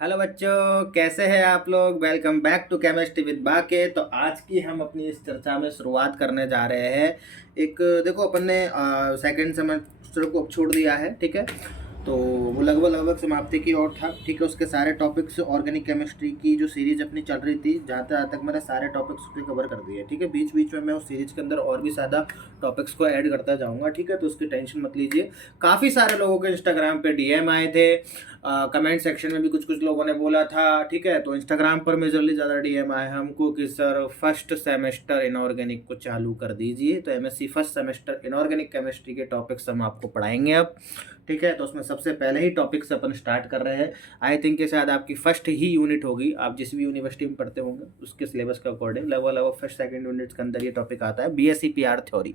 Hello बच्चों, कैसे हैं आप लोग। Welcome back to chemistry with बाके। तो आज की हम अपनी इस चर्चा में शुरुआत करने जा रहे हैं। एक देखो, अपन ने सेकंड सेमेस्टर को अब छोड़ दिया है, ठीक है। तो वो लगभग लगभग समाप्ति की ओर था, ठीक है। उसके सारे टॉपिक्स ऑर्गेनिक केमिस्ट्री की जो सीरीज अपनी चल रही थी, जहाँ तक मैंने सारे टॉपिक्स उसके कवर कर दिए, ठीक है। बीच बीच में मैं उस सीरीज के अंदर और भी ज़्यादा टॉपिक्स को ऐड करता जाऊँगा, ठीक है। तो उसकी टेंशन मत लीजिए। काफ़ी सारे लोगों के इंस्टाग्राम पे डीएम आए थे, कमेंट सेक्शन में भी कुछ कुछ लोगों ने बोला था, ठीक है। तो इंस्टाग्राम पर मेजरली ज़्यादा डीएम आए हमको कि सर फर्स्ट सेमेस्टर इनऑर्गेनिक को चालू कर दीजिए। तो MSc first semester inorganic chemistry के टॉपिक्स हम आपको पढ़ाएंगे अब, ठीक है। तो उसमें सबसे पहले ही टॉपिक्स अपन स्टार्ट कर रहे हैं। आई थिंक कि शायद आपकी फर्स्ट ही यूनिट होगी, आप जिस भी यूनिवर्सिटी में पढ़ते होंगे उसके सिलेबस के अकॉर्डिंग लगभग लगभग फर्स्ट सेकंड यूनिट्स के अंदर ये टॉपिक आता है, बीएससी पीआर थ्योरी।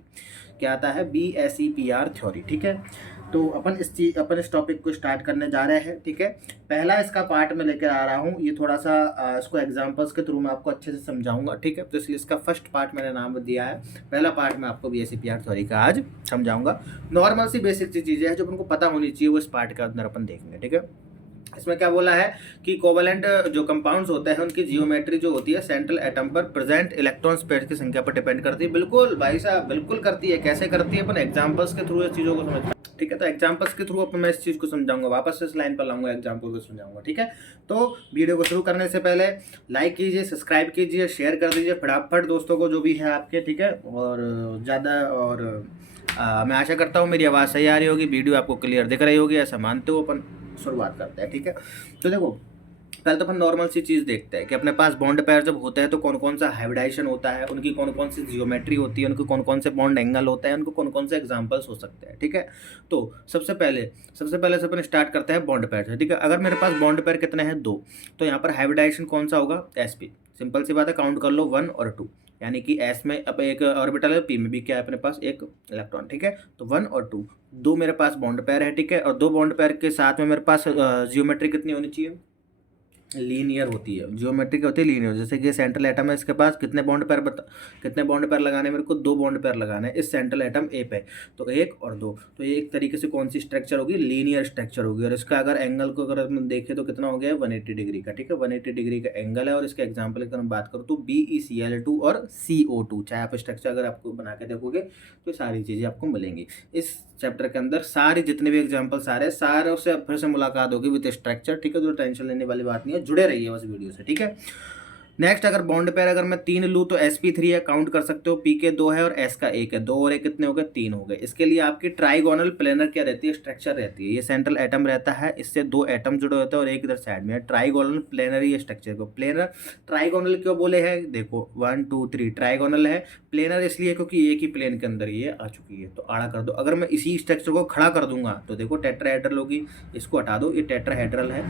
क्या आता है? बीएससी पीआर थ्योरी, ठीक है। तो अपन इस टॉपिक को स्टार्ट करने जा रहे हैं, ठीक है। पहला इसका पार्ट में लेकर आ रहा हूँ, ये थोड़ा सा इसको एग्जांपल्स के थ्रू मैं आपको अच्छे से समझाऊंगा, ठीक है। तो इसलिए इसका फर्स्ट पार्ट मैंने नाम दिया है। पहला पार्ट में आपको बीएससी पीआर थ्योरी का आज समझाऊंगा। नॉर्मल सी बेसिक सी चीज़ें हैं जो अपन को पता होनी चाहिए, वो इस पार्ट के अंदर अपन देखेंगे, ठीक है। इसमें क्या बोला है कि कोवेलेंट जो कंपाउंड्स होते हैं उनकी जियोमेट्री जो होती है सेंट्रल एटम पर प्रेजेंट इलेक्ट्रॉन पेयर की संख्या पर डिपेंड करती है। बिल्कुल भाई साहब, बिल्कुल करती है। कैसे करती है? अपन एग्जांपल्स के थ्रू इस चीज़ों को समझ, ठीक है। तो एग्जांपल्स के थ्रू अपन मैं इस चीज़ को समझाऊंगा, वापस से इस लाइन पर लाऊंगा, एग्जांपल को समझाऊंगा, ठीक है। तो वीडियो को शुरू करने से पहले लाइक कीजिए, सब्सक्राइब कीजिए, शेयर कर दीजिए फटाफट दोस्तों को जो भी है आपके, ठीक है। और ज़्यादा और मैं आशा करता हूँ मेरी आवाज़ सही आ रही होगी, वीडियो आपको क्लियर दिख रही होगी, ऐसा मानते हो। अपन शुरुआत करते हैं, ठीक है। तो देखो, पहले तो अपन नॉर्मल सी चीज़ देखते हैं कि अपने पास बॉन्ड पेयर जब होते हैं तो कौन कौन सा हाइब्रिडाइजेशन होता है, उनकी कौन कौन सी जियोमेट्री होती है, उनके कौन कौन से बॉन्ड एंगल होते हैं, उनको कौन कौन से एग्जांपल्स हो सकते हैं, ठीक है। तो सबसे पहले से अपन स्टार्ट करते हैं बॉन्ड पेयर से, ठीक है। अगर मेरे पास बॉन्ड पेयर कितने हैं? दो। तो यहाँ पर हाइब्रिडाइजेशन कौन सा होगा? sp। सिंपल सी बात है, काउंट कर लो 1 और 2, यानी कि s में अब एक ऑर्बिटल है, p में भी क्या है अपने पास? एक इलेक्ट्रॉन, ठीक है। तो 1 और 2, दो मेरे पास बॉन्ड पेयर है, ठीक है। और दो बॉन्ड पेयर के साथ में मेरे पास जियोमेट्री कितनी होनी चाहिए? लीनियर होती है। ज्योमेट्री क्या होती है? लीनियर। जैसे कि सेंट्रल एटम है, इसके पास कितने बॉन्ड पेयर कितने बॉन्ड पेयर लगाने हैं मेरे को? दो बॉन्ड पेयर लगाने हैं इस सेंट्रल एटम ए पे। तो एक और दो, तो ये एक तरीके से कौन सी स्ट्रक्चर होगी? लीनियर स्ट्रक्चर होगी। और इसका अगर एंगल को अगर हम देखें तो कितना हो गया? 180 डिग्री का, ठीक है। 180 डिग्री का एंगल है। और इसके एग्जाम्पल की अगर हम बात करूँ तो BeCl2 और CO2, चाहे आप स्ट्रक्चर अगर आपको बना के देखोगे तो सारी चीज़ें आपको मिलेंगी इस चैप्टर के अंदर। सारी जितने भी एग्जाम्पल्स आ रहे हैं सारों से फिर से मुलाकात होगी विद स्ट्रक्चर, ठीक है। तो टेंशन लेने वाली बात नहीं है, जुड़े रहिए बस वीडियो से, ठीक है। नेक्स्ट, अगर बॉन्ड पेयर अगर मैं 3 लूँ तो sp3 है, काउंट कर सकते हो। p के 2 है और s का 1 है। 2 और 1 कितने हो गए? 3 हो गए। इसके लिए आपकी ट्राइगोनल प्लेनर क्या रहती है? स्ट्रक्चर रहती है। ये सेंट्रल एटम रहता है, इससे दो एटम जुड़े होते हैं और एक इधर साइड में है। ट्राइगोनल प्लेनरी स्ट्रक्चर को प्लेनर ट्राइगोनल क्यों बोले हैं? देखो 1 2 3 ट्राइगोनल है। प्लेनर इसलिए क्योंकि एक ही प्लेन के अंदर ये आ चुकी है। तो आड़ा कर दो। अगर मैं इसी स्ट्रक्चर को खड़ा कर दूंगा तो देखो टेट्राहेड्रल होगी। इसको हटा दो, ये टेट्राहेड्रल है।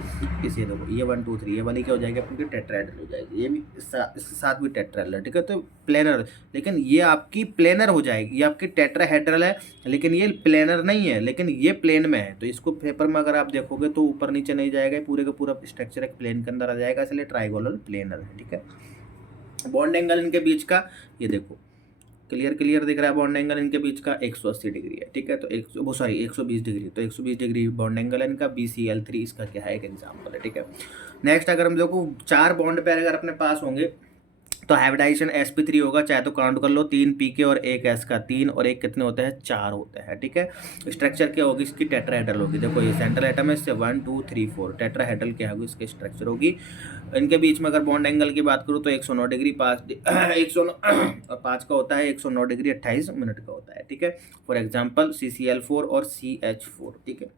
इसे देखो, ये 1 2 3, ये वाली क्या हो जाएगी अपनी? टेट्राहेड्रल हो जाएगी। ये भी इसके साथ भी टेट्राहेड्रल है, ठीक है। तो प्लेनर, लेकिन ये आपकी प्लेनर हो जाएगी। ये आपकी टेट्राहेड्रल है लेकिन ये प्लेनर नहीं है, लेकिन ये प्लेन में है। तो इसको पेपर में अगर आप देखोगे तो ऊपर नीचे नहीं जाएगा, पूरे का पूरा स्ट्रक्चर एक प्लेन के अंदर आ जाएगा, इसलिए ट्राइगोनल प्लेनर है, ठीक है। बॉन्ड एंगल इनके बीच का ये देखो, क्लियर दिख रहा है। बॉन्ड एंगल इनके बीच का 180 डिग्री है, ठीक है। तो 120 डिग्री। तो 120 डिग्री बॉन्ड एंगल है इनका। BCl3 इसका क्या है? एक एग्जाम्पल है, ठीक है। नेक्स्ट, अगर हम देखो चार बॉन्ड पेयर अगर अपने पास होंगे तो हाइब्रिडाइजेशन sp3 होगा, चाहे तो काउंट कर लो। 3 p के और एक s का। 3 और 1 कितने होते हैं? 4 होते हैं, ठीक है। स्ट्रक्चर क्या होगी इसकी? टेट्राहेड्रल होगी। देखो ये सेंट्रल एटम है, इससे 1 2 3 4 टेट्राहेड्रल क्या होगी? इसकी स्ट्रक्चर होगी। इनके बीच में अगर बॉन्ड एंगल की बात करूँ तो 109 डिग्री 5 109 और 5 का होता है 109 डिग्री 28 मिनट का होता है, ठीक है। फॉर एग्जाम्पल CCl4 और CH4, ठीक है।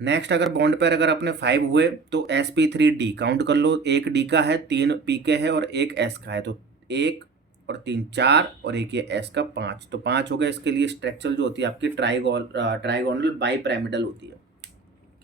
नेक्स्ट, अगर बॉन्ड पेयर अगर अपने 5 हुए तो sp3d काउंट कर लो। एक डी का है, 3 पी के है और एक एस का है। तो 1 और 3 4 और एक ये एस का 5, तो 5 हो गए। इसके लिए स्ट्रक्चर जो होती है आपकी ट्राइगोनल बाईपिरामिडल होती है।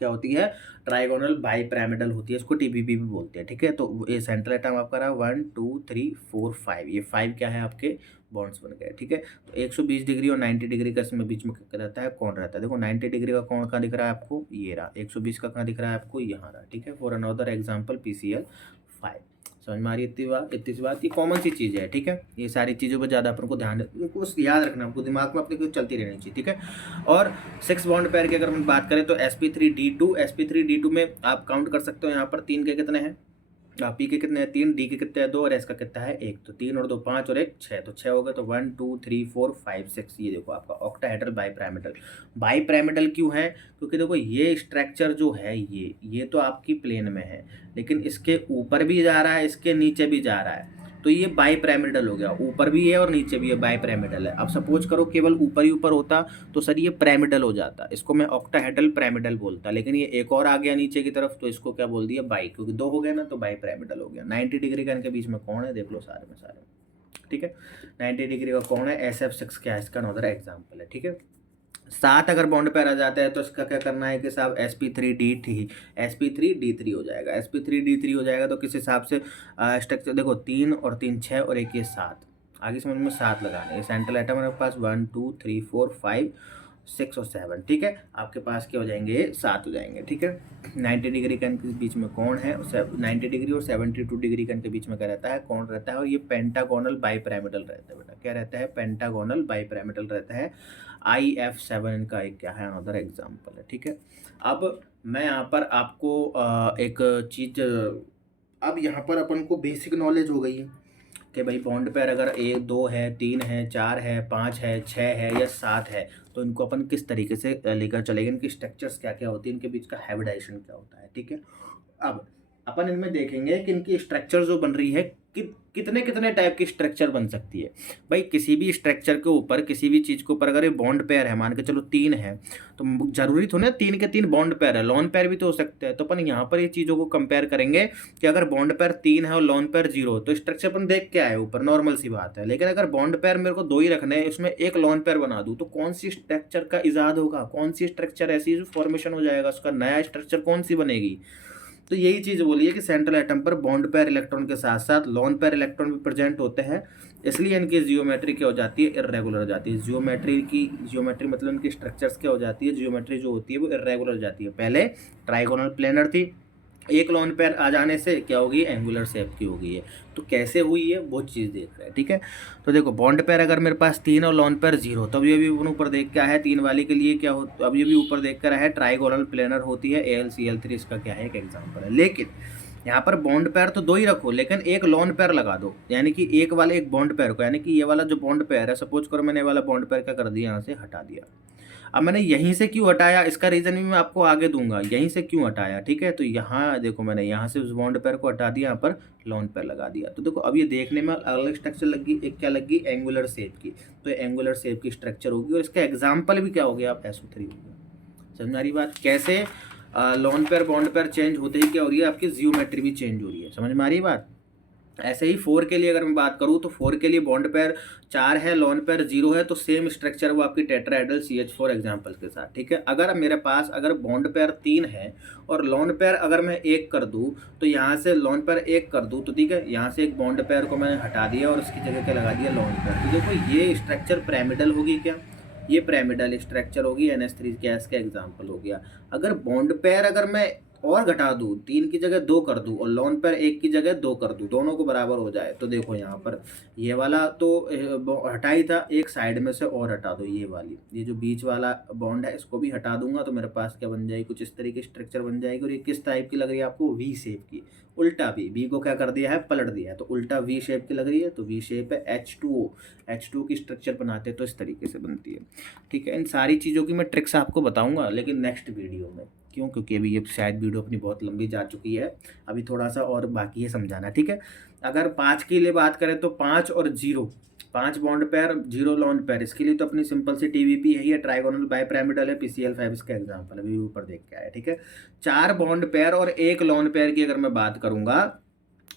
क्या होती है? ट्राइगोनल बाईपिरामिडल होती है। इसको TBP भी बोलते हैं, ठीक है। तो ये सेंट्रल एटम आपका रहा 1 2 3 4 5, ये 5 क्या है आपके? बॉन्ड्स बन गए, ठीक है। तो 120 डिग्री और 90 डिग्री का इसमें बीच में क्या रहता है? कौन रहता है? देखो 90 डिग्री का कौन कहाँ दिख रहा है आपको? ये रहा। 120 का कहाँ दिख रहा है आपको? यहाँ रहा, ठीक है। For another example PCl5। समझ में आ रही है इतनी सी बात, ये कॉमन सी चीज़ है, ठीक है। ये सारी चीज़ों पर ज़्यादा अपन को ध्यान इनको बस याद रखना, आपको दिमाग में अपने को चलती रहनी चाहिए, ठीक है। और 6 बॉन्ड पेयर की अगर हम बात करें तो sp3d2 में आप काउंट कर सकते हो यहाँ पर 3 के कितने हैं, पी के कितने हैं 3, डी के कितने हैं 2 और एस का कितना है 1, तो 3 और 2 5 और 1 6, तो 6 हो गए, तो 1 2 3 4 5 6। ये देखो आपका ऑक्टाहेड्रल बाईपिरामिडल क्यों है, क्योंकि देखो ये स्ट्रक्चर जो है ये तो आपकी प्लेन में है, लेकिन इसके ऊपर भी जा रहा है, इसके नीचे भी जा रहा है, तो ये बाईपिरामिडल हो गया, ऊपर भी है और नीचे भी है, बाईपिरामिडल है। अब सपोज करो केवल ऊपर ही ऊपर होता तो सर ये पिरामिडल हो जाता, इसको मैं ऑक्टाहेड्रल पिरामिडल बोलता, लेकिन ये एक और आ गया नीचे की तरफ, तो इसको क्या बोल दिया बाई, क्योंकि 2 हो गया ना, तो बाईपिरामिडल हो गया। 90 डिग्री का इनके बीच में कोण है, देख लो सारे में सारे, ठीक है। 90 डिग्री का कोण है, SF6 क्या है इसका अनदर एग्जाम्पल है, ठीक है। 7 अगर बॉन्ड पेयर आ जाता है तो इसका क्या करना है कि साहब sp3d3 हो जाएगा, sp3d3 हो जाएगा, तो किस हिसाब से स्ट्रक्चर देखो 3 और 3 6 और 1 ये 7, आगे समझ में 7 लगाने, ये सेंट्रल एटम है आपके पास 1 2 3 4 5 6 और 7, ठीक है। आपके पास क्या हो जाएंगे 7 हो जाएंगे, ठीक है। 90 डिग्री का इनके बीच में कोण है, 90 डिग्री और 72 डिग्री का इनके बीच में क्या रहता है कोण रहता है, और ये पेंटागोनल बाईपिरामिडल रहता है बेटा, क्या रहता है पेंटागोनल बाईपिरामिडल रहता है। IF7 इनका एक क्या है अनदर एग्जाम्पल है, ठीक है। अब मैं यहाँ पर आपको एक चीज़, अब यहाँ पर अपन को बेसिक नॉलेज हो गई है कि भाई बॉन्ड पेयर अगर 1 2 है 3 है 4 है 5 है 6 है या 7 है, तो इनको अपन किस तरीके से लेकर चलेंगे, इनकी स्ट्रक्चर्स क्या क्या होती है, इनके बीच का हाइब्रिडाइजेशन क्या होता है, ठीक है। अब अपन इनमें देखेंगे कि इनकी स्ट्रक्चर जो बन रही है कितने कितने टाइप की स्ट्रक्चर बन सकती है। भाई किसी भी स्ट्रक्चर के ऊपर, किसी भी चीज़ के ऊपर अगर ये बॉन्ड पेयर है, मान के चलो 3 है, तो जरूरी थोड़ा 3 के 3 बॉन्ड पेयर है, लॉन पेयर भी तो हो सकते हैं। तो अपन यहाँ पर ये चीज़ों को कंपेयर करेंगे कि अगर बॉन्ड पेयर 3 है और लॉन पेयर 0, तो स्ट्रक्चर अपन देख क्या है ऊपर, नॉर्मल सी बात है। लेकिन अगर बॉन्ड पेयर मेरे को 2 ही रखने हैं, उसमें एक लॉन पेयर बना दूँ, तो कौन सी स्ट्रक्चर का इजाद होगा, कौन सी स्ट्रक्चर ऐसी जो फॉर्मेशन हो जाएगा, उसका नया स्ट्रक्चर कौन सी बनेगी। तो यही चीज़ बोली है कि सेंट्रल एटम पर बॉन्ड पेयर इलेक्ट्रॉन के साथ साथ लॉन पेयर इलेक्ट्रॉन भी प्रेजेंट होते हैं, इसलिए इनकी जियोमेट्री क्या हो जाती है इर्रेगुलर हो जाती है। जियोमेट्री मतलब इनकी स्ट्रक्चर्स क्या हो जाती है, जियोमेट्री जो होती है वो इर्रेगुलर हो जाती है। पहले ट्राइगोनल प्लेनर थी, एक लॉन पेयर आ जाने से क्या होगी एंगुलर शेप की हो गई है। तो कैसे हुई है वो चीज़ देख रहे हैं, ठीक है। तो देखो बॉन्ड पेयर अगर मेरे पास 3 और लॉन पेयर 0, तब ये भी ऊपर देख क्या है 3 वाली के लिए क्या हो, अब ये भी ऊपर देख कर है ट्राइगोनल प्लेनर होती है AlCl3, इसका क्या है एक एग्जाम्पल है। लेकिन यहाँ पर बॉन्ड पेयर तो 2 ही रखो, लेकिन एक लॉन पेयर लगा दो, यानी कि एक वाले एक बॉन्ड पेयर को, यानी कि ये वाला जो बॉन्ड पेयर है, सपोज करो मैंने ये वाला बॉन्ड पेयर क्या कर दिया यहाँ से हटा दिया। अब मैंने यहीं से क्यों हटाया, इसका रीज़न भी मैं आपको आगे दूंगा, यहीं से क्यों हटाया, ठीक है। तो यहाँ देखो मैंने यहाँ से उस बॉन्ड पेयर को हटा दिया, यहाँ पर लॉन पेयर लगा दिया। तो देखो अब ये देखने में अलग स्ट्रक्चर लगी, एक क्या लगी एंगुलर शेप की, तो एंगुलर शेप की स्ट्रक्चर होगी, और इसका एग्जाम्पल भी क्या हो गया आप SO3 हो गया। समझ आ रही बात, कैसे lone pair bond pair change होते ही क्या हो रही है आपकी जियोमेट्री भी चेंज हो रही है। समझ में आ रही है बात। ऐसे ही 4 के लिए अगर मैं बात करूँ तो 4 के लिए बॉन्ड पेयर 4 है, लॉन पेयर 0 है, तो सेम स्ट्रक्चर वो आपकी टेट्राहेड्रल CH4 एग्जाम्पल के साथ, ठीक है। अगर मेरे पास अगर बॉन्ड पेयर 3 है और लॉन पेयर अगर मैं 1 कर दूँ, तो यहाँ से लॉन पेयर 1 कर दूँ, तो ठीक है यहाँ से एक बॉन्ड पेयर को मैंने हटा दिया और उसकी जगह क्या लगा दिया लॉन पेयर। तो देखो ये स्ट्रक्चर पिरामिडल होगी क्या, ये पिरामिडल स्ट्रक्चर होगी, NH3 गैस का एग्जाम्पल हो गया। अगर बॉन्ड पेयर अगर मैं और घटा दूँ, 3 की जगह 2 कर दूँ और लॉन पेयर 1 की जगह 2 कर दूँ, दोनों को बराबर हो जाए, तो देखो यहाँ पर ये वाला तो हटा ही था, एक साइड में से और हटा दो, ये वाली ये जो बीच वाला बॉन्ड है इसको भी हटा दूंगा, तो मेरे पास क्या बन जाएगी कुछ इस तरीके की स्ट्रक्चर बन जाएगी। और ये किस टाइप की लग रही है आपको, V शेप की, उल्टा V को क्या कर दिया है पलट दिया है, तो उल्टा V शेप की लग रही है, तो V शेप है H2O की स्ट्रक्चर बनाते हैं तो इस तरीके से बनती है, ठीक है। इन सारी चीज़ों की मैं ट्रिक्स आपको बताऊंगा लेकिन नेक्स्ट वीडियो में, क्यों, क्योंकि अभी ये शायद वीडियो अपनी बहुत लंबी जा चुकी है, अभी थोड़ा सा और बाकी है समझाना, ठीक है। अगर 5 के लिए बात करें तो 5 और 0, 5 बॉन्ड पेयर 0 लॉन पेयर, इसके लिए तो अपनी सिंपल सी TVP है, ट्राइगोनल बाईपिरामिडल है, PCl5 इसका एग्जाम्पल अभी ऊपर देख के आया, ठीक है। 4 बॉन्ड पेयर और 1 लॉन पेयर की अगर मैं बात करूंगा,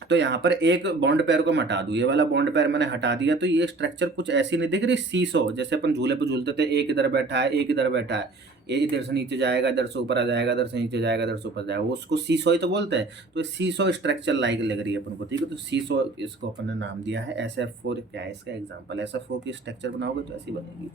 तो यहाँ पर एक बॉन्ड पेयर को मैं हटा दूँ, ये वाला बॉन्ड पेयर मैंने हटा दिया, तो ये स्ट्रक्चर कुछ ऐसी नहीं दिख रही, सीसो जैसे अपन झूले पे झूलते थे, एक इधर बैठा है एक इधर बैठा है, ये इधर से नीचे जाएगा इधर से ऊपर आ जाएगा, इधर से नीचे जाएगा इधर से ऊपर जाएगा, उसको सीसो ही तो बोलते हैं। तो सीसो स्ट्रक्चर लाइक लग रही है अपन को, ठीक है। तो सीसो इसको अपन ने नाम दिया है। SF4 क्या है इसका एग्जाम्पल, SF4 की स्ट्रक्चर बनाओगे तो ऐसी बनेगी।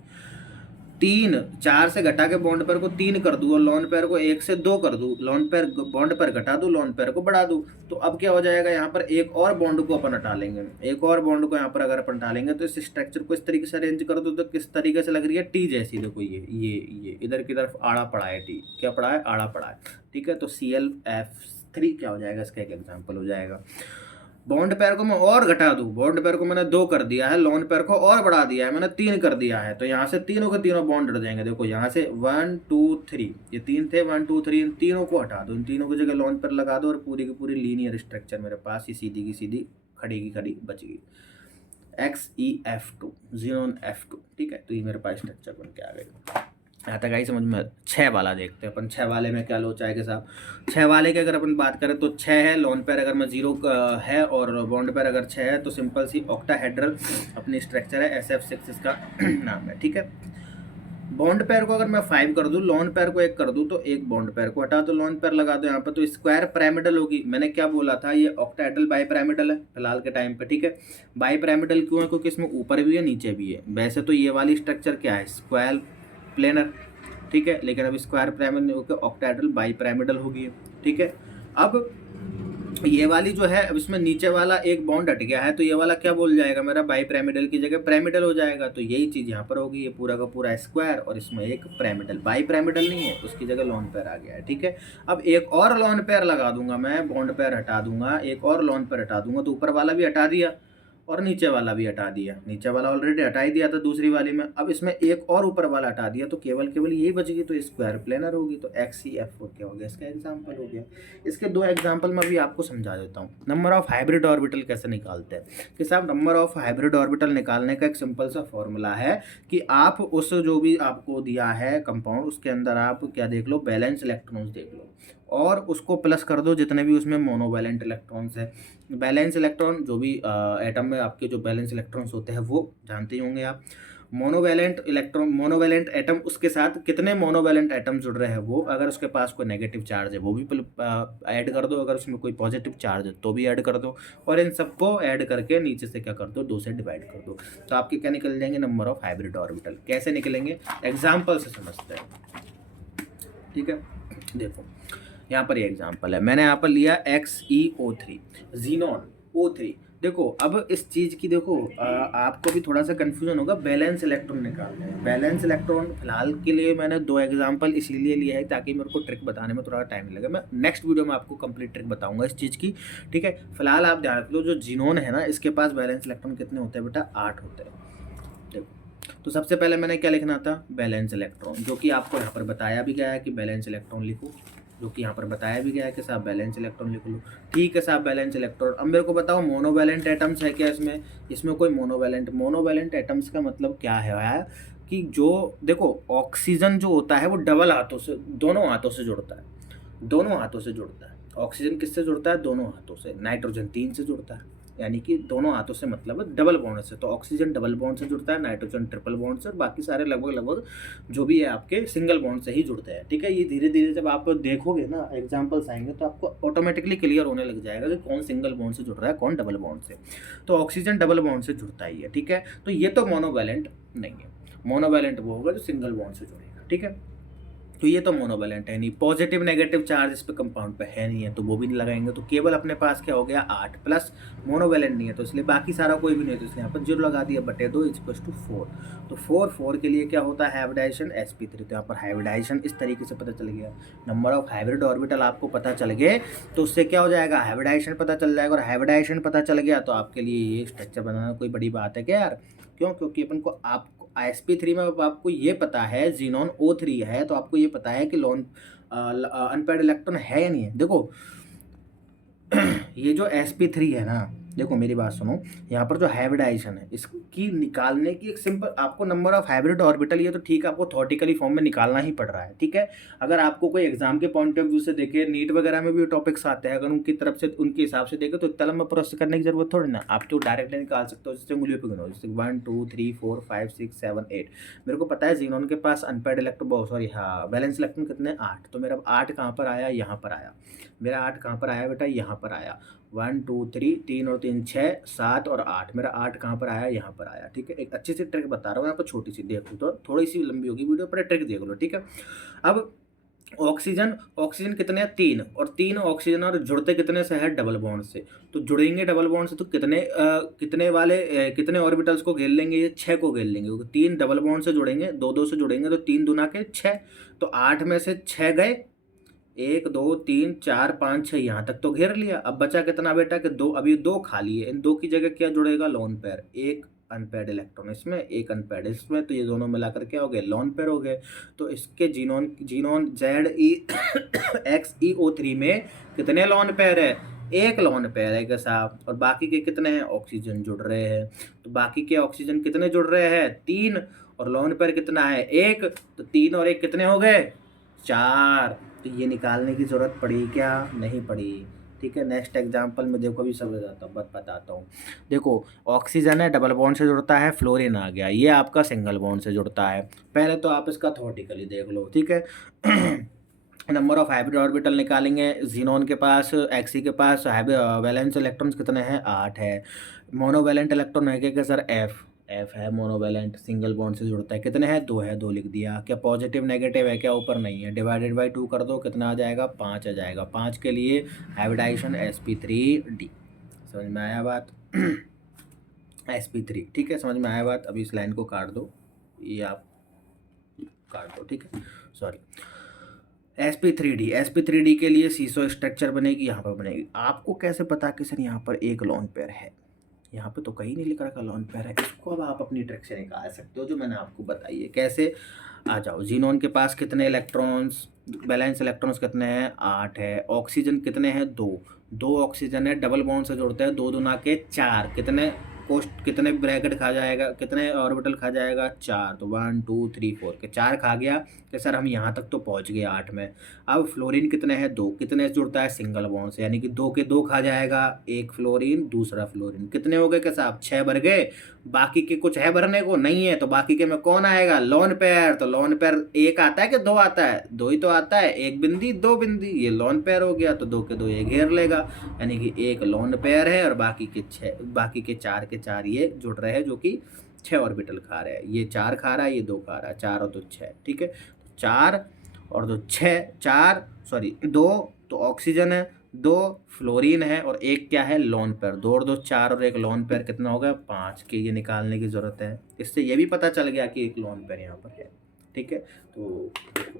3 4 से घटा के बॉन्ड पेयर को 3 कर दूँ और लोन पेयर को 1 से 2 कर दूँ, लोन पेयर बॉन्ड पेयर घटा दूँ, लोन पेयर को बढ़ा दूँ, तो अब क्या हो जाएगा, यहाँ पर एक और बॉन्ड को अपन हटा लेंगे। एक और बॉन्ड को यहाँ पर अगर अपन हटा लेंगे तो इस स्ट्रक्चर को इस तरीके से अरेंज कर दो तो किस तरीके से लग रही है, टी जैसी। देखो ये इधर की तरफ आड़ा पड़ा है, टी क्या पड़ा है, आड़ा पड़ा है, ठीक है। तो ClF3 क्या हो जाएगा, इसका एक एग्जाम्पल हो जाएगा। बॉन्ड पेयर को मैं और घटा दूं, बॉन्ड पेयर को मैंने 2 कर दिया है, लोन पेयर को और बढ़ा दिया है मैंने, 3 कर दिया है, तो यहाँ से तीनों के तीनों बॉन्ड हट जाएंगे। देखो यहाँ से 1 2 3, ये 3 थे, 1 2 3, इन तीनों को हटा दो, इन तीनों की जगह लोन पेयर लगा दो और पूरी की पूरी लीनियर स्ट्रक्चर मेरे पास ये सीधी की सीधी खड़ी की खड़ी बच गई, XeF2 Xenon F2, ठीक है। तो ये मेरे पास स्ट्रक्चर बन के आ गई। यहाँ तक आई समझ में। 6 वाला देखते हैं अपन, 6 वाले में क्या लोचा है कि साहब, 6 वाले की अगर अपन बात करें तो 6 है, लोन पेयर अगर मैं 0 है और बॉन्ड पेयर अगर 6 है, तो सिंपल सी ऑक्टाहेड्रल अपनी स्ट्रक्चर है, SF6 इसका नाम है, ठीक है। बॉन्ड पेयर को अगर मैं 5 कर दूं, लोन पेयर को 1 कर दूं, तो एक बॉन्ड पेयर को हटा दो, लोन पेयर लगा दो यहाँ पर, तो स्क्वायर पिरामिडल होगी। मैंने क्या बोला था, ये ऑक्टाहेड्रल बाई पिरामिडल है फिलहाल के टाइम पे, ठीक है। बाई पिरामिडल क्यों है, क्योंकि इसमें ऊपर भी है नीचे भी है। वैसे तो ये वाली स्ट्रक्चर क्या है, स्क्वायर प्लेनर, ठीक है, लेकिन अब स्क्वायर पिरामिडल होकर ऑक्टाहेड्रल बाई पिरामिडल होगी, ठीक है। अब ये वाली जो है, अब इसमें नीचे वाला एक बॉन्ड हट गया है, तो ये वाला क्या बोल जाएगा मेरा, बाई पिरामिडल की जगह पिरामिडल हो जाएगा। तो यही चीज़ यहाँ पर होगी, ये पूरा का पूरा स्क्वायर और इसमें एक पिरामिडल, बाई पिरामिडल नहीं है, उसकी जगह लोन पेयर आ गया है, ठीक है। अब एक और लोन पेयर लगा दूंगा मैं, बॉन्ड पेयर हटा दूंगा, एक और लोन पेयर हटा दूंगा, तो ऊपर वाला भी हटा दिया और नीचे वाला भी हटा दिया। नीचे वाला ऑलरेडी हटा ही दिया था दूसरी वाली में, अब इसमें एक और ऊपर वाला हटा दिया, तो केवल यही बचेगी, तो स्क्वायर प्लेनर होगी। तो XeF4 क्या हो गया, इसका एग्जाम्पल हो गया। इसके 2 एग्जाम्पल मैं भी आपको समझा देता हूँ। नंबर ऑफ हाइब्रिड ऑर्बिटल कैसे निकालते हैं कि साहब, नंबर ऑफ हाइब्रिड ऑर्बिटल निकालने का एक सिंपल सा फॉर्मूला है कि आप उस जो भी आपको दिया है कंपाउंड, उसके अंदर आप क्या देख लो, बैलेंस इलेक्ट्रॉन्स देख लो और उसको प्लस कर दो जितने भी उसमें मोनोवैलेंट इलेक्ट्रॉन्स है। बैलेंस इलेक्ट्रॉन जो भी एटम में आपके जो बैलेंस इलेक्ट्रॉन्स होते हैं वो जानते ही होंगे आप। मोनोवैलेंट एटम, उसके साथ कितने मोनोवैलेंट एटम जुड़ रहे हैं वो, अगर उसके पास कोई नेगेटिव चार्ज है वो भी ऐड कर दो, अगर उसमें कोई पॉजिटिव चार्ज है तो भी ऐड कर दो, और इन सबको ऐड करके नीचे से क्या कर दो, 2 से डिवाइड कर दो। तो आपके क्या निकल जाएंगे, नंबर ऑफ हाइब्रिड ऑर्बिटल। कैसे निकलेंगे, एग्जाम्पल से समझते हैं, ठीक है। देखो यहाँ पर ये एग्जाम्पल है, मैंने यहाँ पर लिया XeO3 Xenon O3। देखो अब इस चीज़ की देखो आपको भी थोड़ा सा कन्फ्यूजन होगा, बैलेंस इलेक्ट्रॉन निकालना है। बैलेंस इलेक्ट्रॉन फिलहाल के लिए मैंने 2 एग्जाम्पल इसीलिए लिया है ताकि मेरे को ट्रिक बताने में थोड़ा टाइम लगे। मैं नेक्स्ट वीडियो में आपको कंप्लीट ट्रिक बताऊंगा इस चीज़ की, ठीक है। फिलहाल आप ध्यान रख लो, जो जीनोन है ना, इसके पास बैलेंस इलेक्ट्रॉन कितने होते हैं बेटा, 8 होते हैं। देखो तो सबसे पहले मैंने क्या लिखना था, बैलेंस इलेक्ट्रॉन, जो कि आपको यहाँ पर बताया भी गया है कि बैलेंस इलेक्ट्रॉन लिखो, जो कि यहाँ पर बताया भी गया है कि साहब बैलेंस इलेक्ट्रॉन लिख लो। ठीक है साहब, बैलेंस इलेक्ट्रॉन। अब मेरे को बताओ मोनोवैलेंट एटम्स है क्या इसमें कोई मोनोवैलेंट एटम्स का मतलब क्या है कि जो देखो ऑक्सीजन जो होता है वो डबल हाथों से, दोनों हाथों से जुड़ता है, दोनों हाथों से जुड़ता है। ऑक्सीजन किससे जुड़ता है, दोनों हाथों से। नाइट्रोजन 3 से जुड़ता है, यानी कि दोनों हाथों से मतलब डबल बॉन्ड से। तो ऑक्सीजन डबल बॉन्ड से जुड़ता है, नाइट्रोजन ट्रिपल बॉन्ड से, और बाकी सारे लगभग जो भी है आपके सिंगल बॉन्ड से ही जुड़ते हैं, ठीक है। ये धीरे धीरे जब आप देखोगे ना, एग्जांपल्स आएंगे तो आपको ऑटोमेटिकली क्लियर होने लग जाएगा कि कौन सिंगल बॉन्ड से जुड़ रहा है, कौन डबल बॉन्ड से। तो ऑक्सीजन डबल बॉन्ड से जुड़ता ही है, ठीक है। तो ये तो मोनोवैलेंट नहीं है, मोनोवैलेंट वो होगा जो सिंगल बॉन्ड से जुड़ेगा, ठीक है। तो ये तो मोनोवैलेंट है नहीं, पॉजिटिव नेगेटिव चार्ज इस पे कंपाउंड पे है नहीं है, तो वो भी नहीं लगाएंगे। तो केवल अपने पास क्या हो गया, 8 प्लस मोनोवैलेंट नहीं है, तो इसलिए बाकी सारा कोई भी नहीं है, तो इसलिए यहाँ पर 0 लगा दिया, बटे 2 = 4। तो 4 के लिए क्या होता है, हाइब्रिडाइजेशन sp3। तो यहाँ पर हाइब्रिडाइजेशन इस तरीके से पता चल गया। नंबर ऑफ हाइब्रिड ऑर्बिटल आपको पता चल गए तो उससे क्या हो जाएगा, हाइब्रिडाइजेशन पता चल जाएगा। और हाइब्रिडाइजेशन पता चल गया तो आपके लिए ये स्ट्रक्चर बनाना कोई बड़ी बात है क्या यार, क्यों, क्योंकि अपन को आपको sp3 में आपको ये पता है Xenon O3 है, तो आपको ये पता है कि लोन अनपेयर्ड इलेक्ट्रॉन है या नहीं है। देखो ये जो sp3 है ना, देखो मेरी बात सुनो, यहाँ पर जो हाइब्रिडाइजेशन है इसकी निकालने की एक सिंपल, आपको नंबर ऑफ हाइब्रिड ऑर्बिटल ये तो ठीक है, आपको थ्योरेटिकली फॉर्म में निकालना ही पड़ रहा है, ठीक है। अगर आपको कोई एग्जाम के पॉइंट ऑफ व्यू से देखे, नीट वगैरह में भी टॉपिक्स आते हैं, अगर उनकी तरफ से उनके हिसाब से देखे तो इतना लंबा प्रोसेस करने की जरूरत थोड़ी ना, आप तो डायरेक्टली निकाल सकते हो। जैसे उंगलियों पे गिनो, जैसे 1 2 3 4 5 6 7 8। मेरे को पता है जीनोन के पास अनपेयर्ड इलेक्ट्रॉन, सॉरी हाँ, बैलेंस इलेक्ट्रॉन कितने, 8। तो मेरा 8 कहाँ पर आया, यहाँ पर आया। मेरा 8 कहाँ पर आया बेटा, यहाँ पर आया। 1 2 3, 3 और 3 6, 7 और 8। मेरा 8 कहाँ पर आया? यहाँ पर आया। ठीक है, एक अच्छी सी ट्रिक बता रहा हूँ यहाँ पर, छोटी सी देख लो, तो थोड़ी सी लंबी होगी वीडियो पर, ट्रिक देख लो। ठीक है, अब ऑक्सीजन ऑक्सीजन कितने हैं? 3, और 3 ऑक्सीजन और जुड़ते कितने से है? डबल बॉन्ड से। तो जुड़ेंगे डबल बॉन्ड से तो कितने ऑर्बिटल्स को घेर लेंगे? ये 6 को घेर लेंगे, क्योंकि 3 डबल बॉन्ड से जुड़ेंगे, 2 2 से जुड़ेंगे, तो 3 दूना के 6। तो 8 में से 6 गए, 1 2 3 4 5 6, यहाँ तक तो घेर लिया। अब बचा कितना बेटा? कि 2, अभी 2 खाली है, इन 2 की जगह क्या जुड़ेगा? Lone pair. एक अनपेयर्ड इलेक्ट्रॉन इसमें, एक अनपेयर्ड इसमें, तो ये दोनों मिलाकर क्या हो गए? लोन पेयर हो गए। तो इसके जीनोन XeO3 में कितने लोन पेयर है? एक लोन पेयर है साहब। और बाकी के कितने हैं? ऑक्सीजन जुड़ रहे हैं। तो बाकी के ऑक्सीजन कितने जुड़ रहे हैं? 3, और लोन पेयर कितना है? 1। तो 3 और 1 कितने हो गए? 4। तो ये निकालने की ज़रूरत पड़ी क्या? नहीं पड़ी। ठीक है, नेक्स्ट एग्जांपल में देखो, अभी समझ आता हूँ, बताता हूँ। देखो, ऑक्सीजन है, डबल बॉन्ड से जुड़ता है, फ्लोरीन आ गया, ये आपका सिंगल बॉन्ड से जुड़ता है। पहले तो आप इसका थ्योरेटिकली देख लो। ठीक है, नंबर ऑफ हाइब्रिड ऑर्बिटल निकालेंगे। जीनोन के पास, एक्सी के पास वैलेंस इलेक्ट्रॉन्स कितने हैं? 8 है। मोनोवैलेंट इलेक्ट्रॉन है क्या सर? एफ है मोनोवैलेंट, सिंगल बॉन्ड से जुड़ता है। कितने हैं? 2 है, 2 लिख दिया। क्या पॉजिटिव नेगेटिव है क्या? ऊपर नहीं है, डिवाइडेड बाई 2 कर दो, कितना आ जाएगा? 5 आ जाएगा। 5 के लिए हाइब्रिडाइजेशन sp3d। समझ में आया बात? sp3, ठीक है, समझ में आया बात? अभी इस लाइन को काट दो, ये आप काट दो। ठीक है, सॉरी। sp3d के लिए सीसो स्ट्रक्चर बनेगी, यहाँ पर बनेगी। आपको कैसे पता कि सर यहाँ पर एक लोन पेयर है? यहाँ पे तो कहीं नहीं लिख रखा लोन पेयर है। इसको अब आप अपनी ट्रिक से निकाल सकते हो, जो मैंने आपको बताई है। कैसे? आ जाओ, जीनोन के पास कितने इलेक्ट्रॉन्स, बैलेंस इलेक्ट्रॉन्स कितने हैं? 8 है। ऑक्सीजन कितने हैं? 2 ऑक्सीजन है, डबल बॉन्ड से जुड़ते हैं, 2 दूना के 4। कितने ब्रैकेट खा जाएगा? कितने ऑर्बिटल खा जाएगा? 4। तो 1 2 3 4 के 4 खा गया। कि सर हम यहाँ तक तो पहुँच गए 8 में। अब फ्लोरीन कितने हैं? 2। कितने से जुड़ता है? सिंगल बॉन्ड से, यानी कि 2 के 2 खा जाएगा। एक फ्लोरीन, दूसरा फ्लोरीन। कितने हो गए? कैसा आप 6 भर गए। बाकी के कुछ है भरने को? नहीं है। तो बाकी के में कौन आएगा? Lone pair. तो लोन पेयर 1 आता है कि 2 आता है? 2 ही तो आता है। 1 बिंदी 2 बिंदी, ये लोन पेयर हो गया। तो 2 के 2 ये घेर लेगा, यानी कि एक लोन पेयर है, और बाकी के 4 के 4 ये जुड़ रहे हैं, जो कि 6 ऑर्बिटल खा रहे हैं। ये 4 खा रहा है, ये 2 खा रहा है, 4 और 2 6। ठीक है, 4 और 2 6, 4 सॉरी 2 तो ऑक्सीजन है, 2 फ्लोरीन है, और 1 क्या है? Lone pair. 2 और 2 4, और 1 लोन पेयर कितना हो गया? 5 के। ये निकालने की ज़रूरत है। इससे ये भी पता चल गया कि एक लोन पेयर यहाँ पर है। ठीक है, तो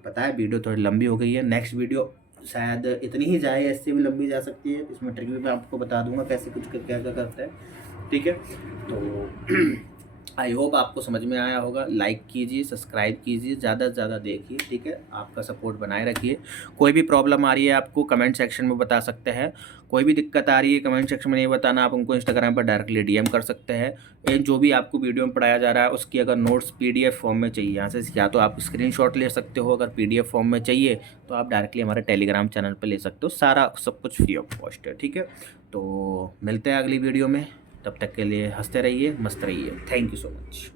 पता है वीडियो थोड़ी लंबी हो गई है। नेक्स्ट वीडियो शायद इतनी ही जाए, इससे भी लंबी जा सकती है। इसमें ट्रिक भी मैं आपको बता दूंगा कैसे कुछ क्या क्या करता है। ठीक है, तो आई होप आपको समझ में आया होगा। लाइक कीजिए, सब्सक्राइब कीजिए, ज़्यादा से ज़्यादा देखिए। ठीक है, आपका सपोर्ट बनाए रखिए। कोई भी प्रॉब्लम आ रही है आपको, कमेंट सेक्शन में बता सकते हैं। कोई भी दिक्कत आ रही है, कमेंट सेक्शन में नहीं बताना, आप उनको इंस्टाग्राम पर डायरेक्टली डीएम कर सकते हैं। जो भी आपको वीडियो में पढ़ाया जा रहा है, उसकी अगर नोट्स पीडीएफ फॉर्म में चाहिए, यहाँ से या तो आप स्क्रीनशॉट ले सकते हो, अगर पीडीएफ फॉर्म में चाहिए तो आप डायरेक्टली हमारे टेलीग्राम चैनल पर ले सकते हो। सारा सब कुछ फ्री ऑफ कॉस्ट है। ठीक है, तो मिलते हैं अगली वीडियो में। तब तक के लिए हंसते रहिए, मस्त रहिए। Thank you so much.